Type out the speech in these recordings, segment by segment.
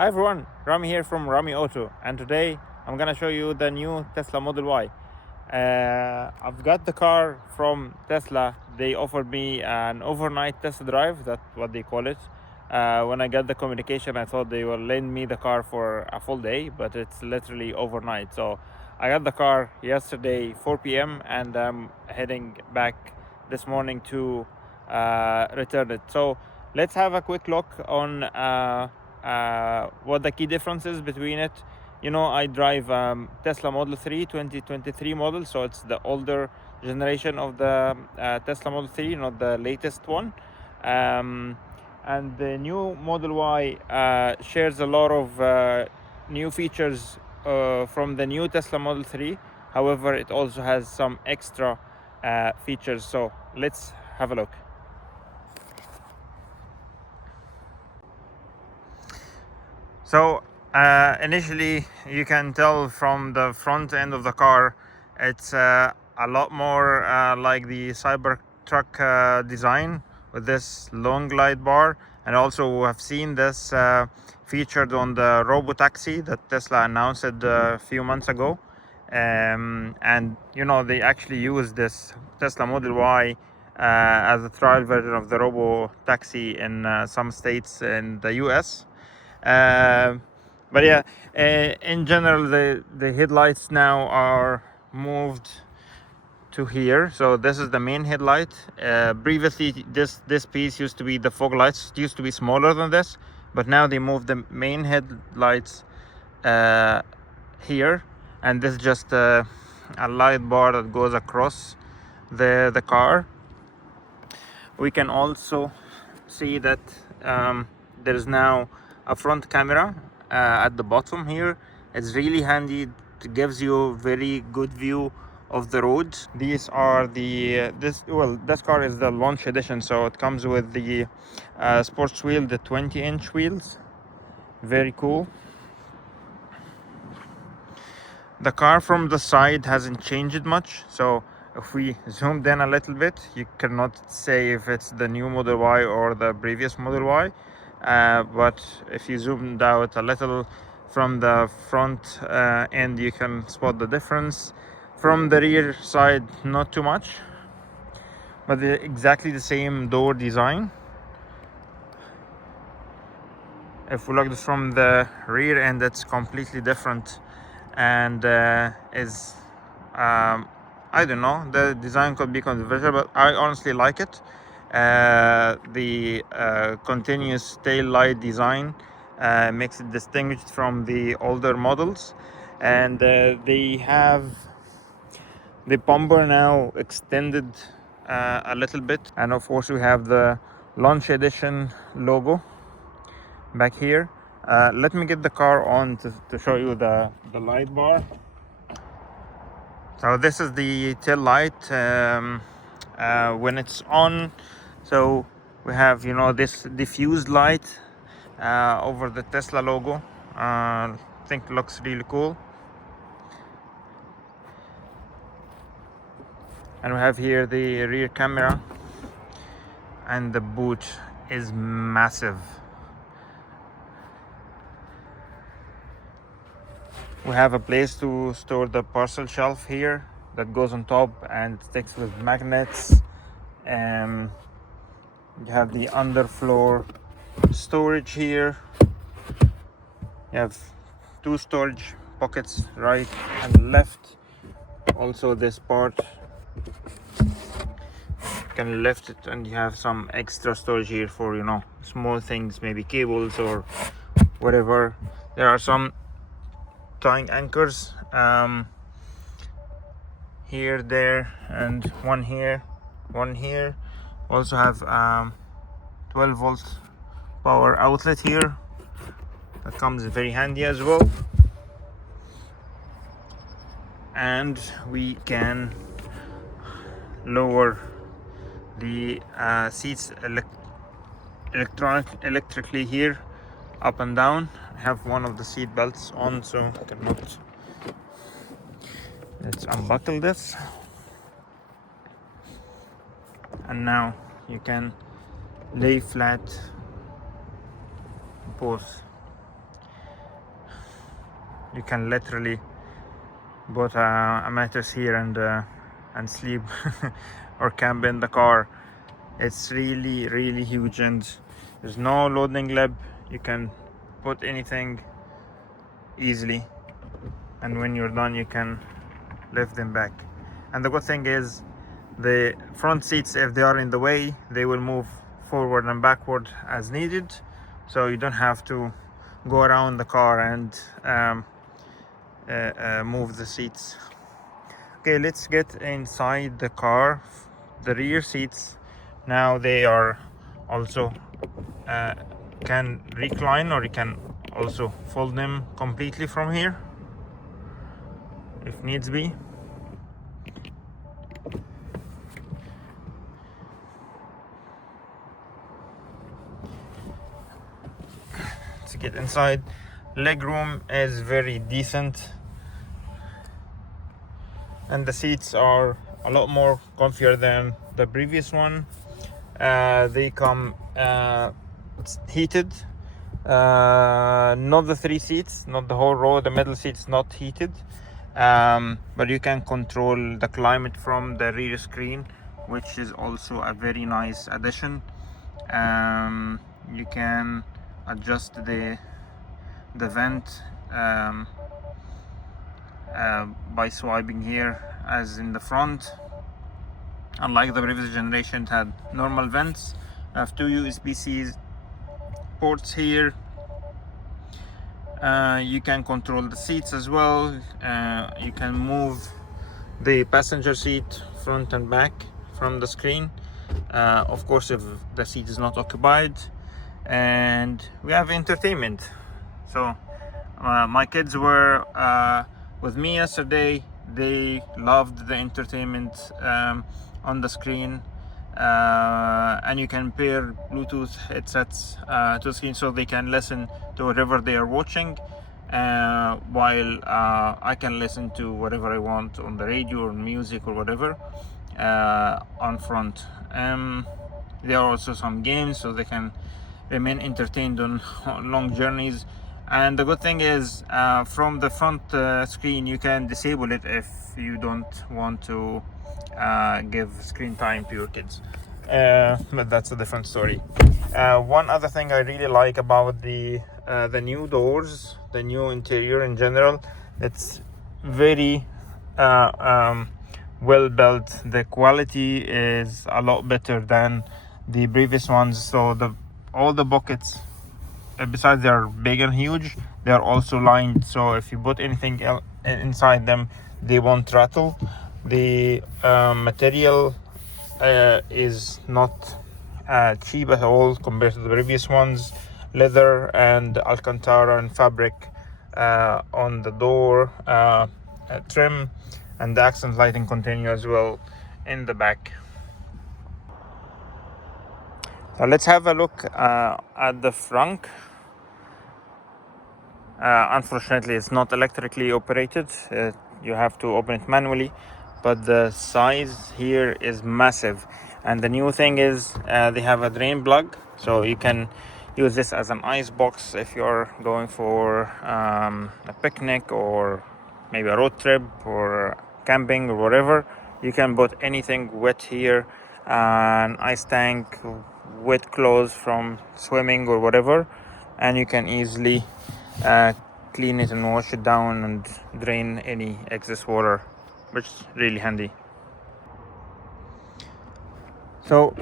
Hi everyone, Rami here from Rami Auto, and today I'm gonna show you the new Tesla Model Y. I've got the car from Tesla. They offered me an overnight test drive, that's what they call it. When I got the communication, I thought they will lend me the car for a full day, but it's literally overnight. So I got the car yesterday 4 p.m. and I'm heading back this morning to return it. So let's have a quick look on what the key difference is between it. I drive Tesla Model 3 2023 model, so it's the older generation of the Tesla Model 3, not the latest one. And the new Model Y shares a lot of new features from the new Tesla Model 3. However, it also has some extra features, so let's have a look. So initially you can tell from the front end of the car it's a lot more like the Cybertruck design with this long glide bar, and also we have seen this featured on the robotaxi that Tesla announced a few months ago. And they actually use this Tesla Model Y as a trial version of the robotaxi in some states in the US. But yeah, in general, the headlights now are moved to here. So this is the main headlight. Previously, this piece used to be the fog lights. It used to be smaller than this, but now they moved the main headlights here, and this is just a light bar that goes across the car. We can also see that there is now a front camera at the bottom here. It's really handy. It gives you very good view of the road. These are this car is the launch edition, so it comes with the sports wheel, the 20-inch wheels. Very cool. The car from the side hasn't changed much, so if we zoomed in a little bit, you cannot say if it's the new Model Y or the previous Model Y. But if you zoomed out a little from the front end, you can spot the difference. From the rear side, not too much, but exactly the same door design. If we look from the rear end, it's completely different, and is I don't know, the design could be controversial, but I honestly like it. The continuous tail light design makes it distinguished from the older models, and they have the bumper now extended a little bit, and of course we have the launch edition logo back here. Let me get the car on to show you the light bar. So this is the tail light when it's on. So we have this diffused light over the Tesla logo. I think it looks really cool. And we have here the rear camera, and the boot is massive. We have a place to store the parcel shelf here that goes on top and sticks with magnets. You have the underfloor storage here. You have two storage pockets, right and left. Also this part, you can lift it and you have some extra storage here for small things, maybe cables or whatever. There are some tying anchors here, there, and one here. Also have 12-volt power outlet here that comes very handy as well. And we can lower the seats electrically here, up and down. I have one of the seat belts on, so I cannot. Let's unbuckle this, and now you can lay flat both You can literally put a mattress here and sleep or camp in the car. It's really huge, and there's no loading lip. You can put anything easily, and when you're done you can lift them back. And the good thing is the front seats, if they are in the way, they will move forward and backward as needed, so you don't have to go around the car and move the seats. Okay, let's get inside the car. The rear seats now, they are also can recline, or you can also fold them completely from here if needs be. To get inside, leg room is very decent, and the seats are a lot more comfier than the previous one. They come heated, not the 3 seats, not the whole row. The middle seats not heated, but you can control the climate from the rear screen, which is also a very nice addition. You can adjust the vent by swiping here, as in the front. Unlike the previous generation, it had normal vents. I have 2 USB-C ports here. You can control the seats as well. You can move the passenger seat front and back from the screen, of course if the seat is not occupied. And we have entertainment. So my kids were with me yesterday. They loved the entertainment on the screen, and you can pair Bluetooth headsets to the screen, so they can listen to whatever they are watching, while I can listen to whatever I want on the radio or music or whatever on front. There are also some games, so they can remain entertained on long journeys. And the good thing is, from the front screen, you can disable it if you don't want to give screen time to your kids, but that's a different story. One other thing I really like about the new doors, the new interior in general, it's very well built. The quality is a lot better than the previous ones. So all the buckets, besides they are big and huge, they are also lined, so if you put anything inside them, they won't rattle. The material is not cheap at all compared to the previous ones. Leather and Alcantara and fabric on the door trim, and the accent lighting continue as well in the back. So let's have a look at the Frunk. Unfortunately, it's not electrically operated. You have to open it manually, but the size here is massive. And the new thing is they have a drain plug, so you can use this as an ice box if you're going for a picnic or maybe a road trip or camping or whatever. You can put anything wet here, an ice tank, wet clothes from swimming or whatever, and you can easily clean it and wash it down and drain any excess water, which is really handy. So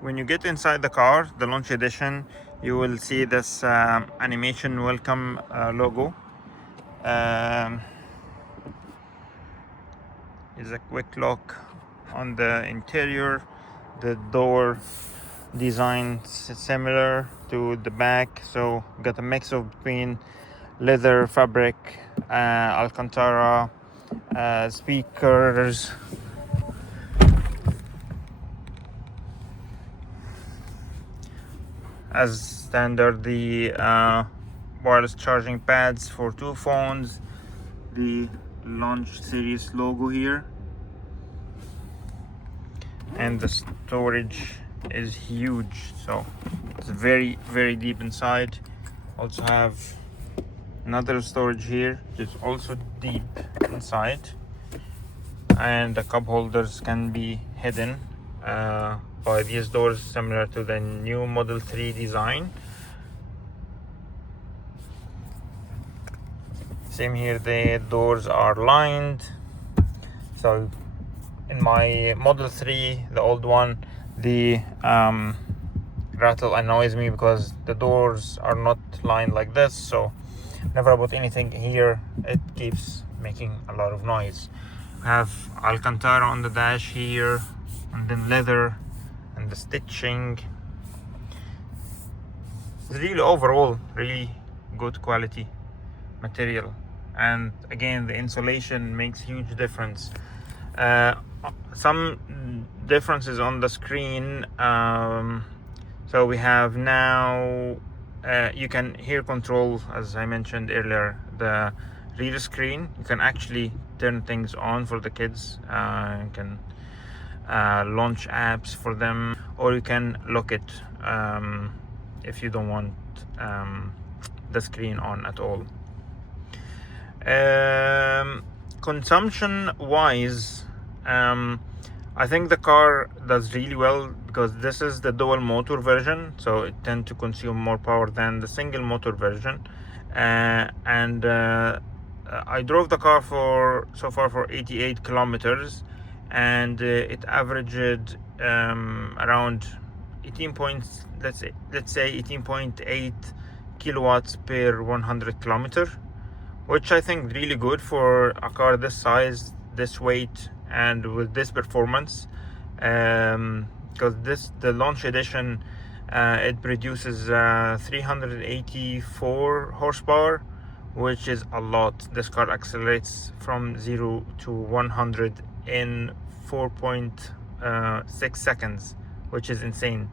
when you get inside the car, the launch edition, you will see this animation welcome logo. Is a quick look on the interior. The door design similar to the back, so got a mix of between leather, fabric, Alcantara, speakers, as standard, the wireless charging pads for 2 phones, the launch series logo here, and the storage is huge, so it's very deep inside. Also have Another storage here is also deep inside, and the cup holders can be hidden by these doors, similar to the new Model 3 design. Same here, the doors are lined. So in my Model 3, the old one, the rattle annoys me because the doors are not lined like this. So whenever I put anything here, it keeps making a lot of noise. We have Alcantara on the dash here, and then leather and the stitching. It's really overall really good quality material, and again the insulation makes huge difference. Some differences on the screen. So we have now you can here control, as I mentioned earlier, the reader screen. You can actually turn things on for the kids. You can launch apps for them, or you can lock it if you don't want the screen on at all. Consumption wise, I think the car does really well because this is the dual motor version, so it tends to consume more power than the single motor version. And I drove the car so far for 88 kilometers, and it averaged around 18.8 kilowatts per 100 kilometer, which I think really good for a car this size, this weight, and with this performance. Because the launch edition, it produces 384 horsepower, which is a lot. This car accelerates from 0 to 100 in 4.6 seconds, which is insane.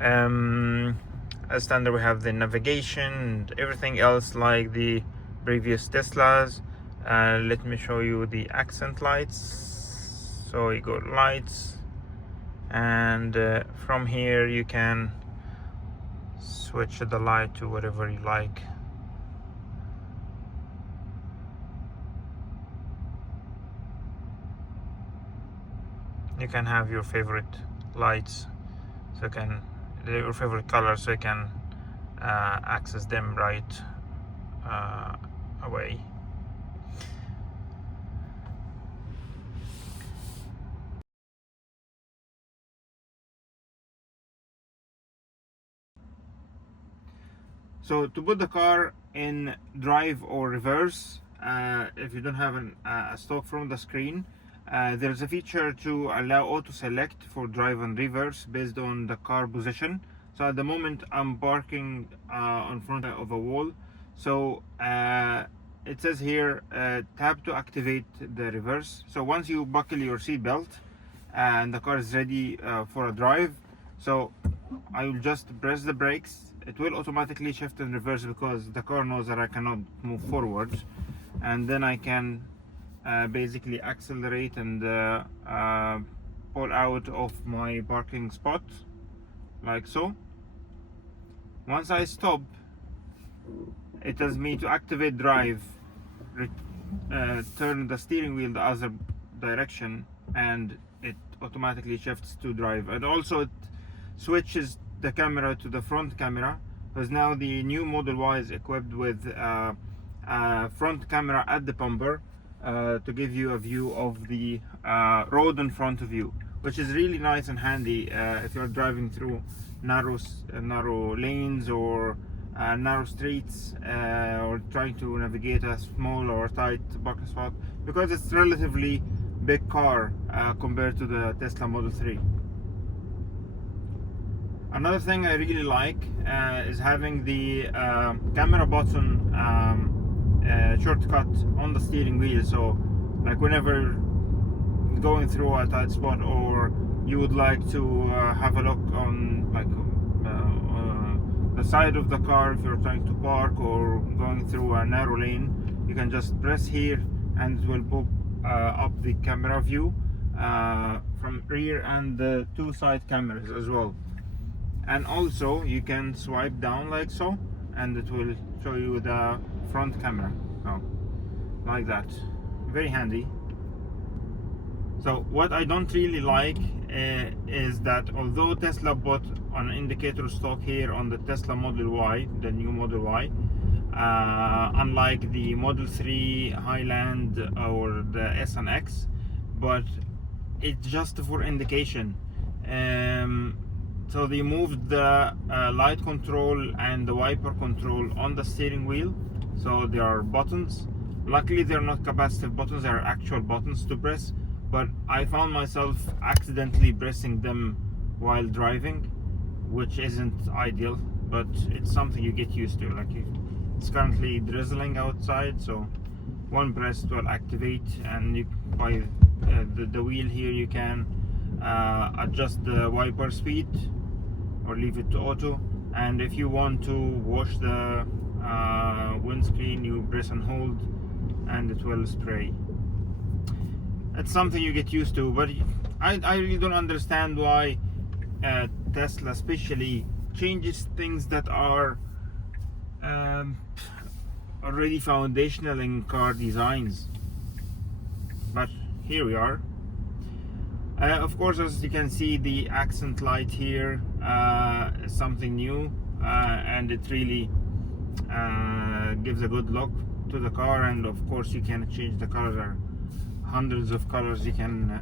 As standard, we have the navigation and everything else like the previous Teslas. Let me show you the accent lights. So you go lights, and from here you can switch the light to whatever you like. You can have your favorite lights, so your favorite color, so you can access them right away. So to put the car in drive or reverse, if you don't have a stock from the screen, there's a feature to allow auto select for drive and reverse based on the car position. So at the moment I'm parking in front of a wall, so it says here tap to activate the reverse. So once you buckle your seat belt and the car is ready for a drive, so I will just press the brakes. It will automatically shift in reverse because the car knows that I cannot move forward, and then I can basically accelerate and pull out of my parking spot like so. Once I stop, it tells me to activate drive, turn the steering wheel the other direction, and it automatically shifts to drive. And also it switches the camera to the front camera, because now the new Model Y is equipped with a front camera at the bumper to give you a view of the road in front of you, which is really nice and handy if you're driving through narrow lanes or narrow streets, or trying to navigate a small or tight parking spot, because it's relatively big car compared to the Tesla Model 3. Another thing I really like is having the camera button shortcut on the steering wheel. So like whenever going through a tight spot, or you would like to have a look on like the side of the car if you're trying to park or going through a narrow lane, you can just press here and it will pop up the camera view from rear and the two side cameras as well. And also you can swipe down like so, and it will show you the front camera. So like that, very handy. So what I don't really like is that although Tesla put an indicator stock here on the Tesla Model Y, the new Model Y, unlike the Model 3 Highland or the S and X, but it's just for indication. So they moved the light control and the wiper control on the steering wheel, so there are buttons. Luckily they're not capacitive buttons, they're actual buttons to press, but I found myself accidentally pressing them while driving, which isn't ideal, but it's something you get used to. Like, it's currently drizzling outside, so one press will activate, and you, by the wheel here, you can adjust the wiper speed or leave it to auto, and if you want to wash the windscreen, you press and hold and it will spray. It's something you get used to, but I really don't understand why Tesla especially changes things that are already foundational in car designs. But here we are. Of course, as you can see, the accent light here is something new, and it really gives a good look to the car. And of course, you can change the colors. There are hundreds of colors you can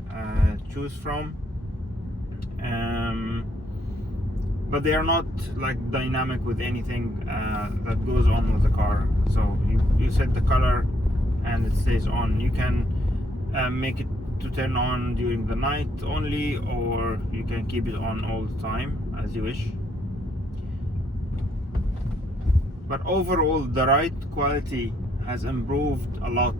choose from, but they are not like dynamic with anything that goes on with the car. So you set the color and it stays on. You can make it to turn on during the night only, or you can keep it on all the time as you wish. But overall, the ride quality has improved a lot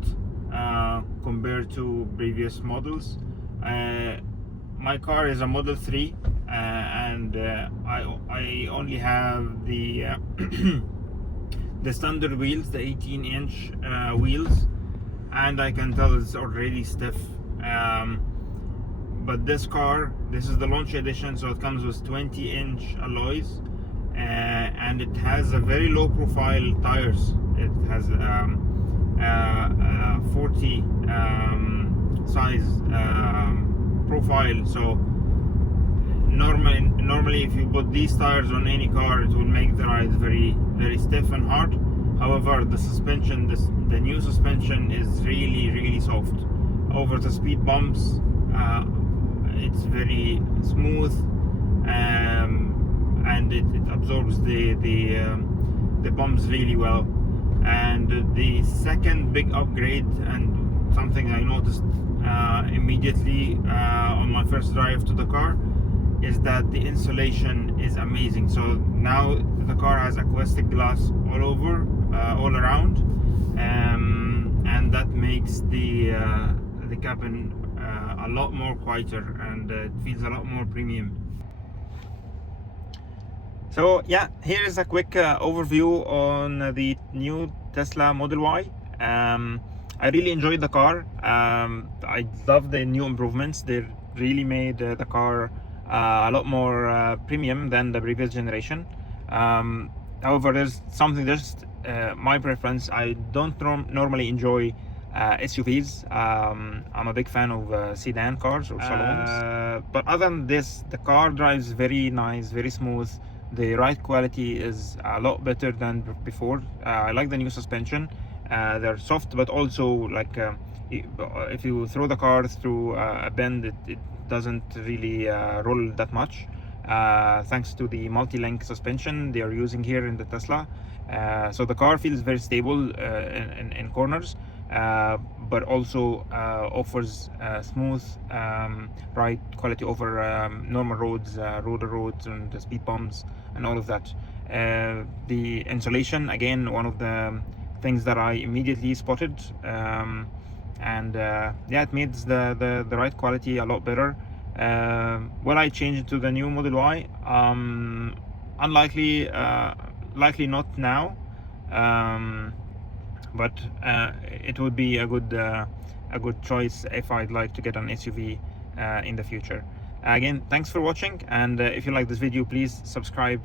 compared to previous models. My car is a Model 3, and I only have the the standard wheels, the 18-inch wheels, and I can tell it's already stiff. But this car, this is the launch edition, so it comes with 20-inch alloys, and it has a very low profile tires. It has 40 size profile, so normally if you put these tires on any car, it will make the ride very, very stiff and hard. However, the suspension, the new suspension is really, really soft. Over the speed bumps, it's very smooth, and it absorbs the bumps really well. And the second big upgrade, and something I noticed immediately on my first drive to the car, is that the insulation is amazing. So now the car has acoustic glass all over, all around, and that makes the cabin a lot more quieter, and it feels a lot more premium. So yeah, here is a quick overview on the new Tesla Model Y. I really enjoyed the car. I love the new improvements. They really made the car a lot more premium than the previous generation. However, there's my preference. I don't normally enjoy SUVs. I'm a big fan of sedan cars or salons. But other than this, the car drives very nice, very smooth. The ride quality is a lot better than before. I like the new suspension. They're soft, but also like if you throw the car through a bend, it doesn't really roll that much, thanks to the multi-link suspension they are using here in the Tesla. So the car feels very stable in corners, but also offers smooth ride quality over normal roads, roller roads, and the speed bumps and all of that. The insulation, again, one of the things that I immediately spotted, and yeah, it makes the ride quality a lot better. Will I change it to the new Model Y? Unlikely, likely not now, but it would be a good choice if I'd like to get an SUV in the future. Again, thanks for watching, and if you like this video, please subscribe